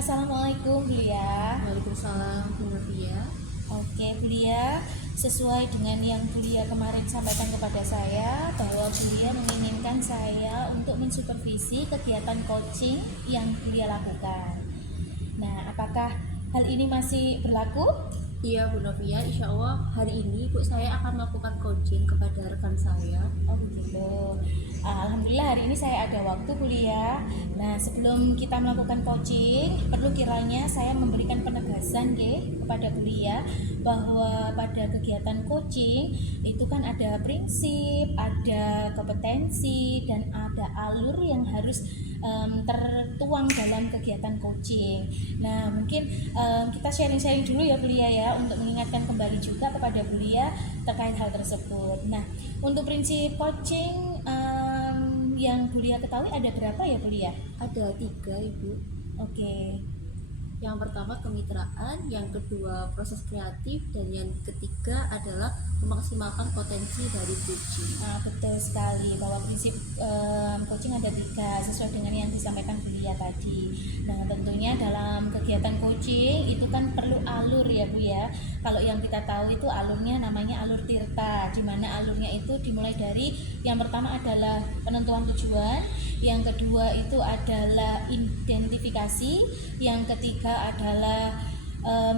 Assalamualaikum Bulia. Waalaikumsalam Bu Novia. Oke Bulia, sesuai dengan yang Bulia kemarin sampaikan kepada saya bahwa Bulia menginginkan saya untuk mensupervisi kegiatan coaching yang Bulia lakukan. Nah, apakah hal ini masih berlaku? Iya Bu Novia, insya Allah hari ini Bu saya akan melakukan coaching kepada rekan saya. Oh begitu. Alhamdulillah hari ini saya ada waktu kuliah. Nah, sebelum kita melakukan coaching, perlu kiranya saya memberikan penegasan kepada kuliah bahwa pada kegiatan coaching itu kan ada prinsip, ada kompetensi, dan ada alur yang harus tertuang dalam kegiatan coaching. Nah, mungkin kita sharing-sharing dulu ya kuliah ya untuk mengingatkan kembali juga kepada kuliah terkait hal tersebut. Nah, untuk prinsip coaching yang Bulia ketahui ada berapa ya Bulia? Ada 3 Ibu. Oke. Yang pertama kemitraan, yang kedua proses kreatif, dan yang ketiga adalah memaksimalkan potensi dari coaching. Nah, betul sekali bahwa prinsip coaching ada 3 sesuai dengan yang disampaikan Bulia tadi. Nah, tentunya dalam kegiatan coaching itu kan perlu alur ya Bu ya. Kalau yang kita tahu itu alurnya namanya alur Tirta, di mana alurnya itu dimulai dari yang pertama adalah penentuan tujuan, yang kedua itu adalah identifikasi, yang ketiga adalah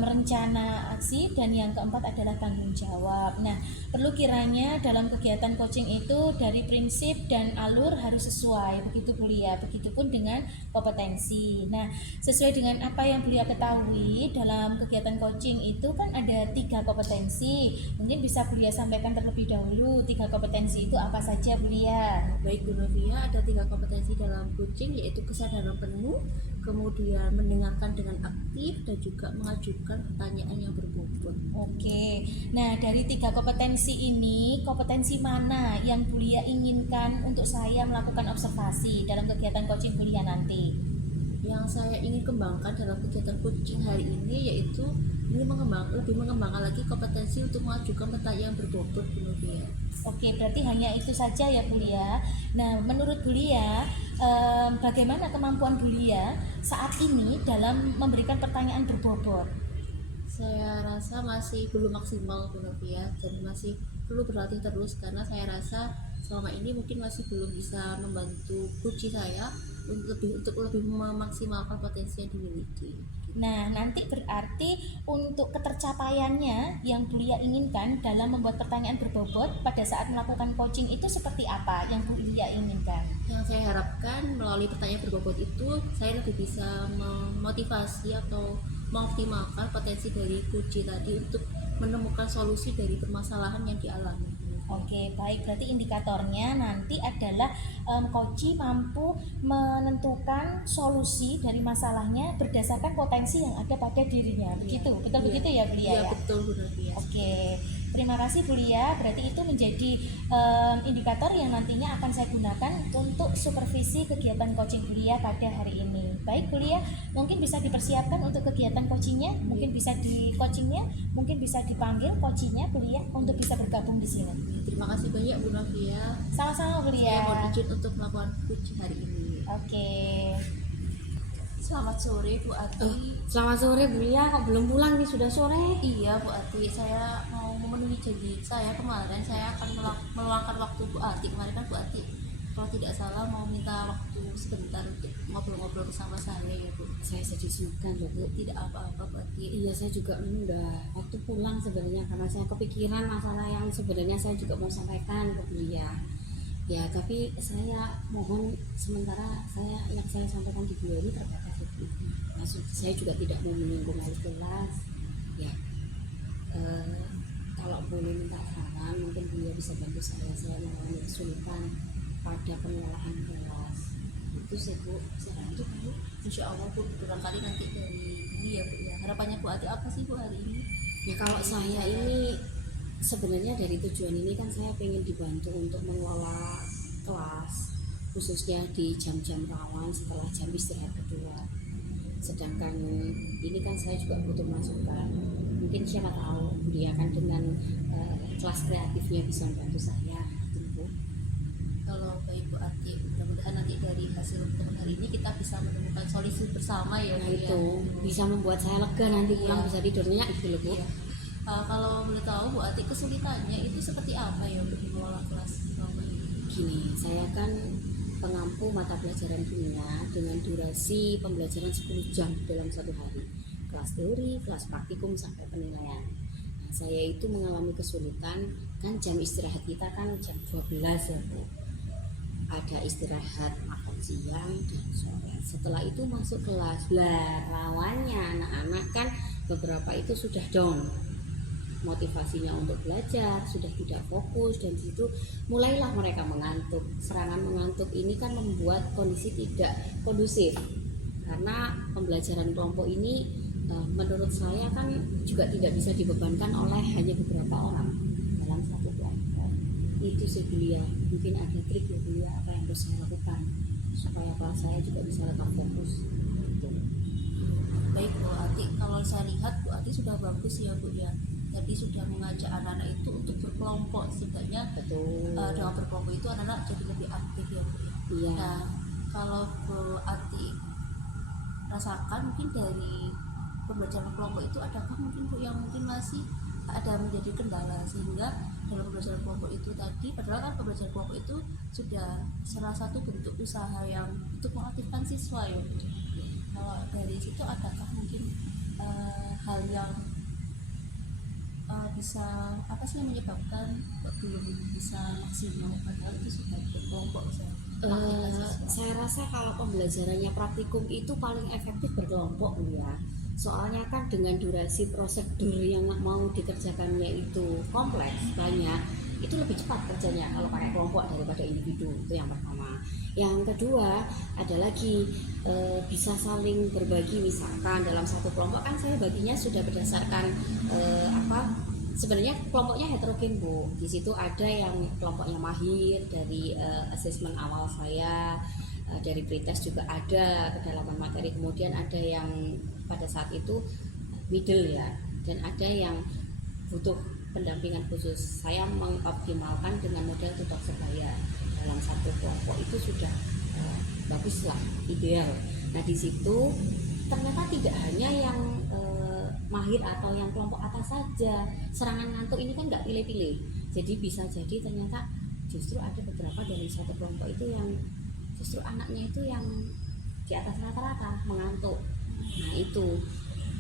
merencana aksi, dan yang keempat adalah tanggung jawab. Nah, perlu kiranya dalam kegiatan coaching itu dari prinsip dan alur harus sesuai, begitu Bulia, begitupun dengan kompetensi. Nah, sesuai dengan apa yang Bulia ketahui dalam kegiatan coaching itu kan ada 3 kompetensi. Mungkin bisa Bulia sampaikan terlebih dahulu 3 kompetensi itu apa saja Bulia? Baik Bu Novia, ada 3 kompetensi dalam coaching, yaitu kesadaran penuh, kemudian mendengarkan dengan aktif, dan juga mengajukan pertanyaan yang berbobot. Oke, nah dari 3 kompetensi ini, kompetensi mana yang Bulia inginkan untuk saya melakukan observasi dalam kegiatan coaching Bulia nanti? Yang saya ingin kembangkan dalam kegiatan coaching hari ini yaitu lebih mengembangkan lagi kompetensi untuk mengajukan pertanyaan yang berbobot Bu Novia. Oke, berarti hanya itu saja ya Bulia. Nah, menurut Bulia, bagaimana kemampuan Bulia saat ini dalam memberikan pertanyaan berbobot? Saya rasa masih belum maksimal Bu Novia, dan masih perlu berlatih terus, karena saya rasa selama ini mungkin masih belum bisa membantu coach saya untuk lebih memaksimalkan potensi yang dimiliki. Nah, nanti berarti untuk ketercapaiannya yang Bulia inginkan dalam membuat pertanyaan berbobot pada saat melakukan coaching itu seperti apa yang Bulia inginkan? Yang saya harapkan melalui pertanyaan berbobot itu saya lebih bisa memotivasi atau mengoptimalkan potensi dari coach tadi untuk menemukan solusi dari permasalahan yang dialami. Oke, baik. Berarti indikatornya nanti adalah coach mampu menentukan solusi dari masalahnya berdasarkan potensi yang ada pada dirinya. Begitu, betul Iya. begitu ya Bulia Iya, ya? betul Bu Novia. Oke, terima kasih Bulia. Berarti itu menjadi indikator yang nantinya akan saya gunakan untuk supervisi kegiatan coaching Bulia pada hari ini. Baik Bulia, mungkin bisa dipersiapkan untuk kegiatan coachingnya, mungkin bisa di coachingnya, mungkin bisa dipanggil coachingnya Bulia untuk bisa bergabung di sini. Terima kasih banyak Bu Novia. Sama-sama Saya Bulia. mohon izin untuk melakukan coach hari ini. Oke. Selamat sore Bu Ati. Selamat sore Bulia, kok belum pulang nih, sudah sore? Iya Bu Ati, saya mau memenuhi janji saya kemarin. Saya akan meluangkan waktu Bu Ati. Kemarin kan Bu Ati kalau tidak salah mau minta waktu sebentar untuk ngobrol-ngobrol bersama saya ya Bu. Saya sedih sungkan loh Bu. Tidak apa-apa Bu Ati. Iya, saya juga udah waktu pulang sebenarnya, karena saya kepikiran masalah yang sebenarnya saya juga mau sampaikan ke Bulia. Ya, tapi saya mohon sementara yang saya sampaikan di Bulia ini terbatas itu. Maksud saya juga tidak mau menyinggung wali kelas. Ya, kalau boleh minta saran, mungkin Bulia bisa bantu saya mengalami kesulitan pada pengelolaan kelas. Itu sih Bu, saya lanjut Bu. Insya Allah Bu, barangkali nanti dari ini ya Bu ya. Harapannya Bu Ati apa sih Bu hari ini? Ya, kalau saya ini sebenarnya dari tujuan ini kan saya pengen dibantu untuk mengelola kelas, khususnya di jam-jam rawan setelah jam istirahat kedua. Sedangkan ini kan saya juga butuh masukan. Mungkin siapa tahu dia kan dengan kelas kreatifnya bisa membantu saya. Gitu, Bu. Kalau baik Bu Ati, mudah-mudahan nanti dari hasil teman hari ini kita bisa menemukan solusi bersama ya Nah Bu, ya. itu bisa membuat saya lega nanti pulang Iya. bisa tidur nyenyak gitu loh Bu. Iya. Kalau boleh tahu Bu Ati, kesulitannya itu seperti apa ya untuk mengelola kelas kelompok ini? Gini, saya kan pengampu mata pelajaran kimia dengan durasi pembelajaran 10 jam dalam satu hari. Kelas teori, kelas praktikum sampai penilaian. Nah, saya itu mengalami kesulitan, kan jam istirahat kita kan jam 12 ya Bu. Ada istirahat makan siang dan sore. Setelah itu masuk kelas. Lah, lawannya anak-anak kan beberapa itu sudah down. Motivasinya untuk belajar sudah tidak fokus dan situ mulailah mereka mengantuk. Serangan mengantuk ini kan membuat kondisi tidak kondusif karena pembelajaran kelompok ini menurut saya kan juga tidak bisa dibebankan oleh hanya beberapa orang dalam satu kelompok. Itu sih Bulia, mungkin ada trik ya Bulia apa yang harus saya lakukan supaya kelas saya juga bisa tetap fokus gitu. Baik Bu Ati, kalau saya lihat Bu Ati sudah bagus ya Bu ya. Tadi sudah mengajak anak-anak itu untuk berkelompok, setidaknya Betul. dengan berkelompok itu anak-anak jadi lebih aktif ya Bu ya. Iya. Nah, kalau Bu Ati rasakan mungkin dari pembelajaran kelompok itu adakah mungkin Bu yang mungkin masih ada menjadi kendala, sehingga dalam pembelajaran kelompok itu tadi, padahal kan pembelajaran kelompok itu sudah salah satu bentuk usaha yang untuk mengaktifkan siswa ya Bu. Kalau dari situ adakah mungkin hal yang bisa apa sih yang menyebabkan kok belum bisa maksimal padahal itu sudah berkelompok Saya rasa kalau pembelajarannya praktikum itu paling efektif berkelompok ya. Soalnya kan dengan durasi prosedur yang mau dikerjakannya itu kompleks banyak, itu lebih cepat kerjanya kalau pakai kelompok daripada individu. Itu yang pertama. Yang kedua ada lagi bisa saling berbagi, misalkan dalam satu kelompok kan saya baginya sudah berdasarkan sebenarnya kelompoknya heterogen Bu. Di situ ada yang kelompoknya mahir dari asesmen awal saya, dari pretest juga ada kedalaman materi, kemudian ada yang pada saat itu middle ya, dan ada yang butuh pendampingan khusus. Saya mengoptimalkan dengan model tutor sebaya dalam satu kelompok itu sudah bagus lah, ideal. Nah di situ ternyata tidak hanya yang mahir atau yang kelompok atas saja. Serangan ngantuk ini kan nggak pilih-pilih. Jadi bisa jadi ternyata justru ada beberapa dari satu kelompok itu yang justru anaknya itu yang di atas rata-rata mengantuk. Nah itu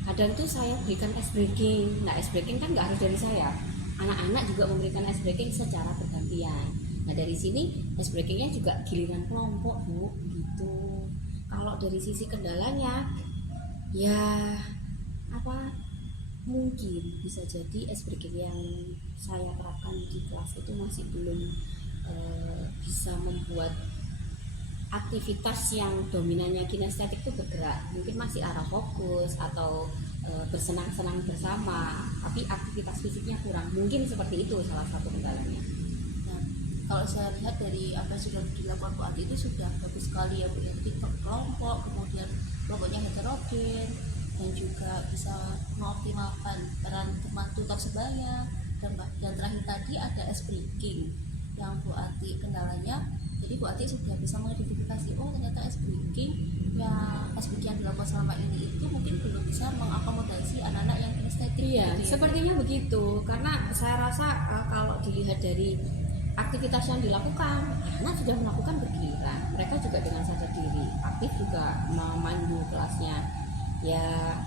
kadang tuh saya berikan ice breaking. Nah ice breaking kan nggak harus dari saya. Anak-anak juga memberikan ice breaking secara bergantian. Nah dari sini ice breakingnya juga giliran kelompok Bu gitu. Kalau dari sisi kendalanya ya mungkin bisa jadi ice breaking yang saya terapkan di kelas itu masih belum bisa membuat aktivitas yang dominannya kinestetik itu bergerak. Mungkin masih arah fokus atau bersenang-senang bersama, tapi aktivitas fisiknya kurang. Mungkin seperti itu salah satu kendalanya. Nah, kalau saya lihat dari apa yang sudah dilakukan Bu Ati itu sudah bagus sekali ya Bu. Jadi kelompok, kemudian kelompoknya heterogen, dan juga bisa mengoptimalkan peran teman tutor sebaya, dan terakhir tadi ada ice breaking yang Bu Ati kendalanya. Jadi Bu Ati sudah bisa mengidentifikasi, oh ternyata ice breaking yang dilakukan selama ini itu mungkin belum bisa mengakomodasi anak-anak yang kinestetik. Iya, gitu ya. sepertinya begitu. Karena saya rasa kalau dilihat dari aktivitas yang dilakukan, anak sudah melakukan bergiliran. Mereka juga dengan sadar diri, aktif juga memandu kelasnya. Ya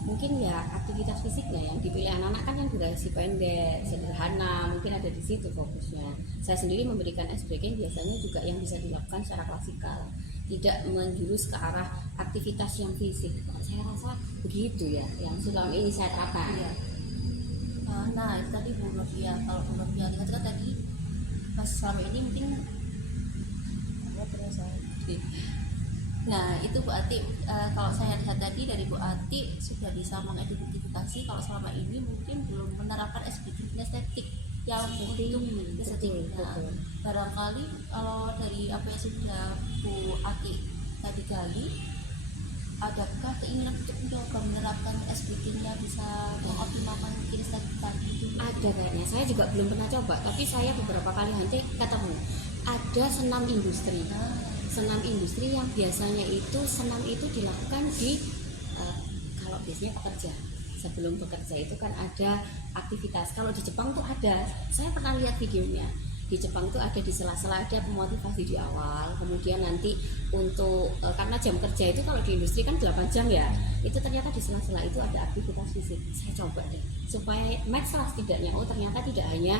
mungkin ya aktivitas fisiknya yang dipilih anak-anak kan yang durasi pendek, sederhana, mungkin ada di situ fokusnya. Saya sendiri memberikan ice breaking biasanya juga yang bisa dilakukan secara klasikal, tidak menjurus ke arah aktivitas yang fisik. Saya rasa begitu ya yang selama ini saya terapkan. Iya. Nah itu tadi Bu Novia, kalau Bu Novia lihat kan tadi pas selama ini mungkin nah itu Bu Ati, kalau saya lihat tadi dari Bu Ati sudah bisa mengidentifikasi kalau selama ini mungkin belum menerapkan SPG kinestetik yang untuk estetik. Nah, barangkali kalau dari apa yang sudah Bu Ati tadi gali, adakah keinginan untuk mencoba menerapkan SPG-nya bisa mengoptimalkan kinestetik tadi? Ada kayaknya, saya juga belum pernah coba, tapi saya beberapa kali nanti ketemu ada senam industri. senam industri yang biasanya itu senam itu dilakukan di kalau biasanya pekerja sebelum bekerja itu kan ada aktivitas. Kalau di Jepang tuh ada, saya pernah lihat videonya. Di Jepang tuh ada di sela-sela ada pemotivasi di awal, kemudian nanti untuk karena jam kerja itu kalau di industri kan 8 jam ya, itu ternyata di sela-sela itu ada aktivitas fisik. Saya coba deh supaya match lah setidaknya. Oh ternyata tidak hanya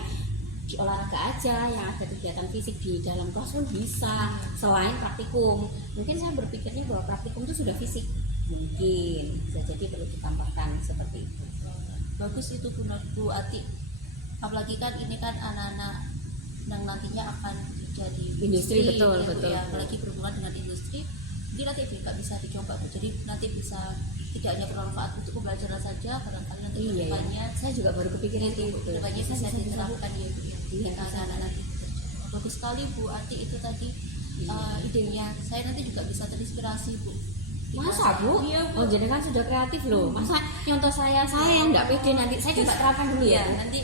di olahraga aja yang ada kegiatan fisik, di dalam kelas pun bisa selain praktikum. Mungkin saya berpikirnya bahwa praktikum itu sudah fisik, mungkin bisa jadi perlu ditambahkan seperti itu. Bagus itu Bu Ati, apalagi kan ini kan anak-anak yang nantinya akan jadi Industri, betul, ya, Bu, betul. ya, apalagi berhubungan dengan industri, mungkin nanti juga bisa dicoba Bu. Jadi nanti bisa tidak hanya bermanfaat untuk pembelajaran saja, barangkali nanti Iya, kedepannya saya juga baru kepikiran itu. kedepannya bisa diterapkan ya Bu ya, Iya, ketika bisa. anak-anak nanti bekerja. Bagus sekali Bu Ati itu tadi idenya. Saya nanti juga bisa terinspirasi Bu. Masa Bu? Iya Bu. Oh jadi kan sudah kreatif loh. Masa nyontoh saya yang nggak pede nanti saya coba terapkan dulu ya. Iya, nanti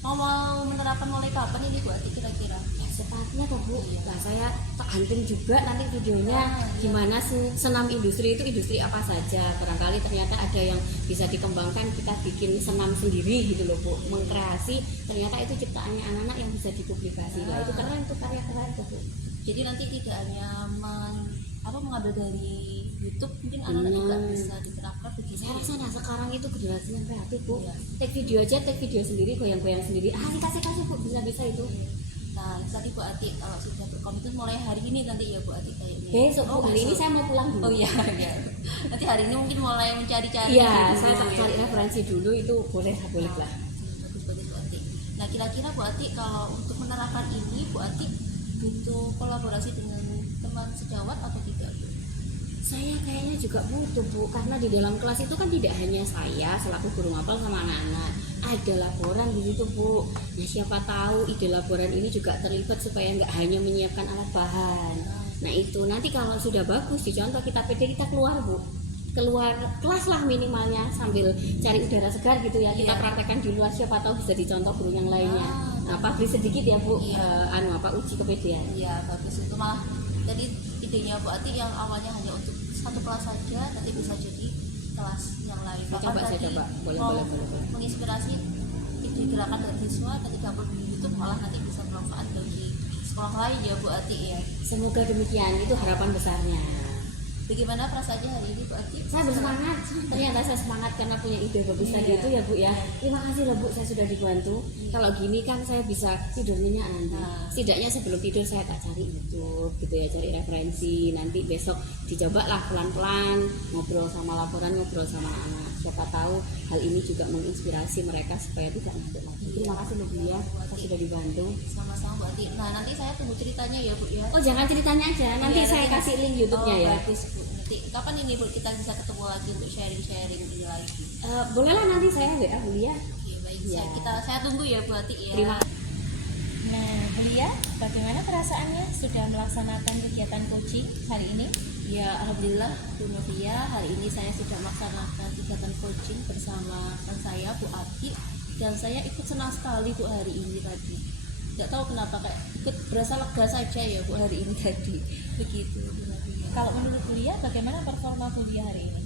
mau menerapkan mulai kapan ini Bu Ati kira-kira? Ya secepatnya toh Bu. Iya. Nah saya hunting juga nanti videonya iya. gimana sih senam industri itu industri apa saja. Barangkali ternyata ada yang bisa dikembangkan, kita bikin senam sendiri gitu loh Bu. Mengkreasi ternyata itu ciptaannya anak-anak yang bisa dipublikasi. Nah itu keren tuh, karya keren tuh Bu. Jadi nanti tidak hanya mengambil dari YouTube, mungkin anak-anak juga bisa diterapkan begitu. Saya rasa nah sekarang itu generasi yang kreatif Bu. Iya. Take video aja, take video sendiri, goyang-goyang sendiri. Dikasih Bu, bisa itu. Nah, tadi Bu Ati kalau sudah berkomitmen mulai hari ini nanti ya Bu Ati kayaknya. Besok Bu, hari ini besok. saya mau pulang dulu. Oh iya, iya. Nanti hari ini mungkin mulai mencari-cari. Iya, dulu, saya ya. cari referensi dulu itu boleh lah. Bagus Bu Ati. Nah, kira-kira Bu Ati kalau untuk menerapkan ini Bu Ati butuh kolaborasi dengan teman sejawat atau tidak Bu? Saya kayaknya juga butuh Bu, karena di dalam kelas itu kan tidak hanya saya selaku guru ngapal sama anak-anak, ada laporan di situ Bu. Nah siapa tahu ide laporan ini juga terlibat supaya nggak hanya menyiapkan alat bahan. Nah itu nanti kalau sudah bagus dicontoh, kita pede, kita keluar Bu, keluar kelas lah minimalnya sambil cari udara segar gitu ya, kita Iya. praktekkan di luar, siapa tahu bisa dicontoh guru yang lainnya. Nah publish sedikit ya Bu, Iya. uji kepedean. Iya, bagus itu malah jadi idenya Bu Ati yang awalnya hanya untuk satu kelas saja nanti bisa jadi kelas yang lain. Saya Bahkan coba. tadi Boleh. mau menginspirasi ide gerakan dari siswa ketika upload di YouTube malah nanti bisa bermanfaat bagi sekolah lain ya Bu Ati ya. Semoga demikian, itu harapan besarnya. Bagaimana perasaannya hari ini Bu Ati? Saya bersemangat, ternyata saya semangat karena punya ide bagus tadi itu ya Bu ya. Terima kasih loh Bu, saya sudah dibantu. Kalau gini kan saya bisa tidur nyenyak nanti. Setidaknya sebelum tidur saya tak cari YouTube gitu ya, cari referensi. Nanti besok dicoba lah pelan-pelan, ngobrol sama laporan, ngobrol sama anak. Siapa tahu hal ini juga menginspirasi mereka supaya tidak ngantuk lagi. Terima kasih loh Bu ya, saya sudah dibantu. Sama-sama Bu Ati. Nah nanti saya tunggu ceritanya ya Bu ya. Oh jangan ceritanya aja, nanti Iya, saya nanti- kasih link YouTube-nya ya. Bagus Bu. Nanti kapan ini Bu kita bisa ketemu lagi untuk sharing-sharing ini lagi? Bolehlah nanti saya WA Bu ya. Oke baik. Iya. Saya tunggu ya Bu Ati ya. Terima Nah, Bulia, bagaimana perasaannya sudah melaksanakan kegiatan coaching hari ini? Ya, alhamdulillah Bu Novia, hari ini saya sudah melaksanakan kegiatan coaching bersama rekan saya Bu Ati, dan saya ikut senang sekali Bu hari ini tadi. Tidak tahu kenapa kayak ikut berasa lega saja ya Bu hari ini tadi. Begitu Bu Novia. Kalau menurut Bulia, bagaimana performa Bulia hari ini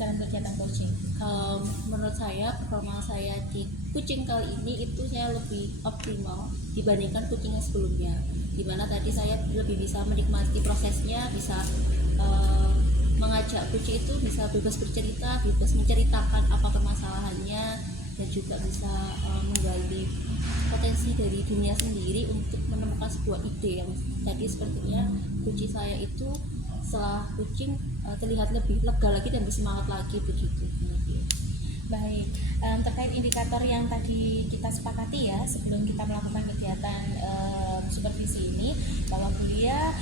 dalam kegiatan coaching? Kalau menurut saya performa saya di coaching kali ini itu saya lebih optimal dibandingkan coaching yang sebelumnya, dimana tadi saya lebih bisa menikmati prosesnya, bisa mengajak coach itu bisa bebas bercerita, bebas menceritakan apa permasalahannya, dan juga bisa menggali potensi dari dunia sendiri untuk menemukan sebuah ide yang tadi sepertinya coach saya itu setelah coaching terlihat lebih lega lagi dan bersemangat lagi begitu. Baik, terkait indikator yang tadi kita sepakati ya sebelum kita melakukan kegiatan supervisi ini, bahwa Bulia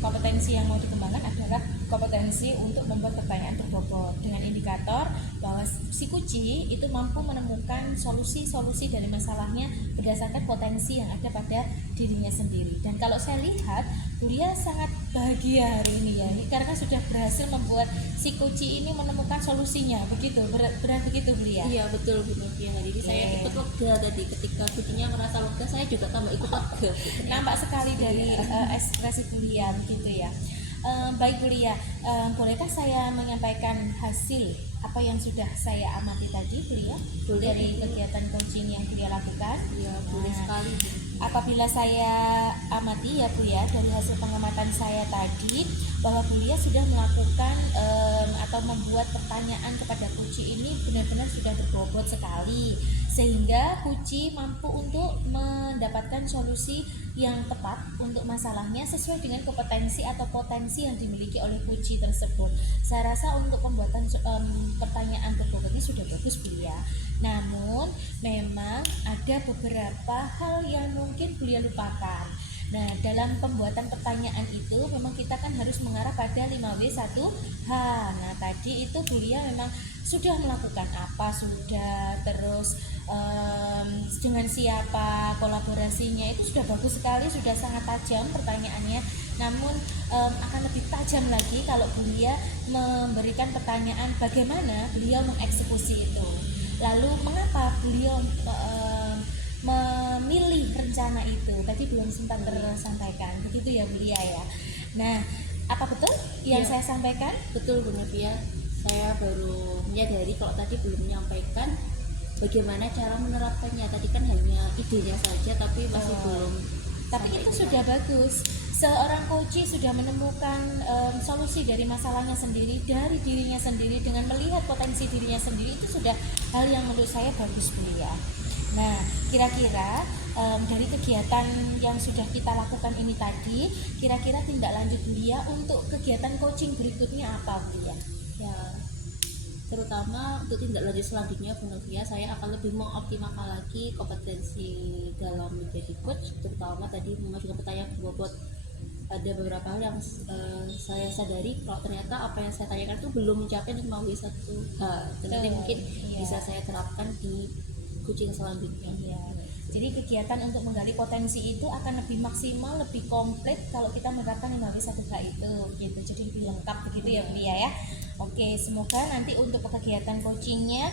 kompetensi yang mau dikembangkan adalah kompetensi untuk membuat pertanyaan berbobot dengan indikator bahwa si kuci itu mampu menemukan solusi-solusi dari masalahnya berdasarkan potensi yang ada pada dirinya sendiri. Dan kalau saya lihat Bulia sangat bahagia hari ini ya, karena sudah berhasil membuat si kuci ini menemukan solusinya, begitu berat begitu Bu Lia. Iya betul Bu Novia, hari ini saya Oke. ikut lega tadi ketika kucingnya merasa lega, saya juga tambah ikut lega gitu. Nampak sekali dari ekspresi Bu Lia begitu ya. Baik Bu Lia, bolehkah saya menyampaikan hasil apa yang sudah saya amati tadi Bu Lia Boleh, dari Ibu. kegiatan coaching yang Bu Lia lakukan? Iya boleh Nah, sekali Bu. apabila saya amati ya Bu ya, dari hasil pengamatan saya tadi bahwa Bu Lia sudah melakukan atau membuat pertanyaan kepada Kuci ini benar-benar sudah berbobot sekali, sehingga Kuci mampu untuk mendapatkan solusi yang tepat untuk masalahnya sesuai dengan kompetensi atau potensi yang dimiliki oleh Kuci tersebut. Saya rasa untuk pembuatan pertanyaan berbobot ini sudah bagus Bu Lia. Namun memang ada beberapa hal yang mungkin Bu Lia lupakan. Nah, dalam pembuatan pertanyaan itu memang kita kan harus mengarah pada 5W1H. Nah, tadi itu Bu Lia memang sudah melakukan apa, sudah terus dengan siapa, kolaborasinya itu sudah bagus sekali, sudah sangat tajam pertanyaannya. Namun akan lebih tajam lagi kalau Bu Lia memberikan pertanyaan bagaimana beliau mengeksekusi itu. Lalu mengapa beliau memilih rencana itu, tadi belum sempat tersampaikan, begitu ya Bu Lia ya. Nah, apa betul yang Ya. saya sampaikan? Betul Bu Novia, saya baru menyadari kalau tadi belum menyampaikan bagaimana cara menerapkannya. Tadi kan hanya idenya saja tapi masih Oh. belum. Tapi sampai itu ke sudah bagus. Seorang coach sudah menemukan solusi dari masalahnya sendiri, dari dirinya sendiri, dengan melihat potensi dirinya sendiri, itu sudah hal yang menurut saya bagus Bu Lia. Nah, kira-kira dari kegiatan yang sudah kita lakukan ini tadi, kira-kira tindak lanjut Bu Lia untuk kegiatan coaching berikutnya apa Bu Lia? Ya, terutama untuk tindak lanjut selanjutnya Bu Novia, saya akan lebih mengoptimalkan lagi kompetensi dalam menjadi coach, terutama tadi mengajukan pertanyaan berbobot. Ada beberapa hal yang saya sadari kalau ternyata apa yang saya tanyakan itu belum mencapai 5W1H, dan nanti Betul, mungkin iya. bisa saya terapkan di coaching selanjutnya. Iya. Jadi kegiatan untuk menggali potensi itu akan lebih maksimal, lebih komplit kalau kita menerapkan 5W1H itu gitu. Jadi lebih lengkap begitu ya Bu Lia ya. Oke, semoga nanti untuk kegiatan coachingnya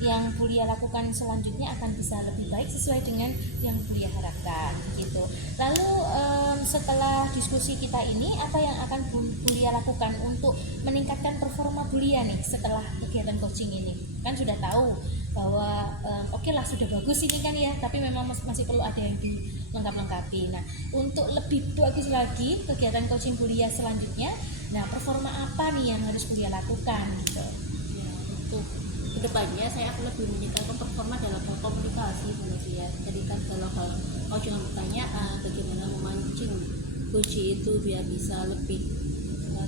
yang Bu Lia lakukan selanjutnya akan bisa lebih baik sesuai dengan yang Bu Lia harapkan gitu. Lalu setelah diskusi kita ini, apa yang akan Bu Lia lakukan untuk meningkatkan performa Bu Lia nih setelah kegiatan coaching ini? Kan sudah tahu bahwa oke lah sudah bagus ini kan ya, tapi memang masih perlu ada yang dilengkap-lengkapi. Nah, untuk lebih bagus lagi kegiatan coaching Bu Lia selanjutnya, nah performa apa nih yang harus Bu Lia lakukan gitu? Ya, untuk kedepannya saya akan lebih meningkatkan performa dalam hal komunikasi Bu Novia. Tadi kan dalam hal dengan pertanyaan, bagaimana memancing coach itu biar bisa lebih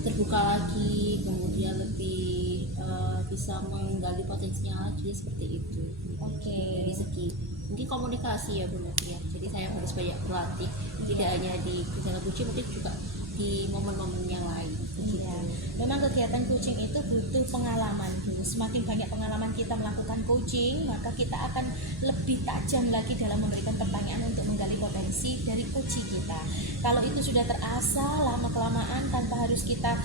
terbuka lagi, kemudian lebih bisa menggali potensinya lagi, seperti itu. Oke. Dari segi mungkin komunikasi ya Bu Novia. Jadi saya harus banyak berlatih, tidak hanya di dalam coaching, mungkin juga di momen-momen yang lain. Begitu. Iya, memang kegiatan coaching itu butuh pengalaman dulu. Semakin banyak pengalaman kita melakukan coaching, maka kita akan lebih tajam lagi dalam memberikan pertanyaan untuk menggali potensi dari coaching kita. Kalau itu sudah terasa lama kelamaan tanpa harus kita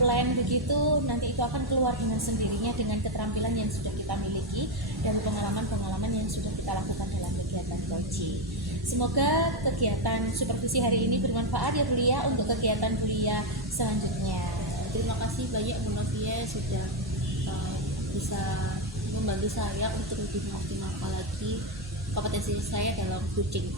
plan begitu, nanti itu akan keluar dengan sendirinya dengan keterampilan yang sudah kita miliki dan pengalaman-pengalaman yang sudah kita lakukan dalam kegiatan coaching. Semoga kegiatan supervisi hari ini bermanfaat ya Bu Lia untuk kegiatan Bu Lia selanjutnya. Terima kasih banyak Bu Novia sudah bisa membantu saya untuk lebih mengoptimalkan lagi kompetensi saya dalam coaching.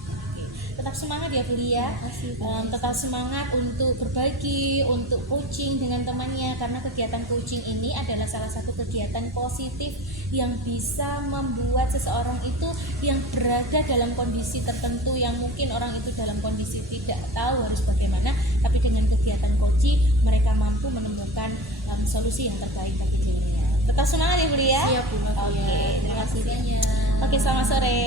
Tetap semangat ya Bu Lia. Terima kasih, Bu. Tetap semangat untuk berbagi, untuk coaching dengan temannya, karena kegiatan coaching ini adalah salah satu kegiatan positif yang bisa membuat seseorang itu yang berada dalam kondisi tertentu yang mungkin orang itu dalam kondisi tidak tahu harus bagaimana, tapi dengan kegiatan coaching mereka mampu menemukan solusi yang terbaik bagi dirinya. Tetap semangat ya Bu Lia. Siap Bu Novia. Oke, Terima kasih banyak. Oke, selamat sore.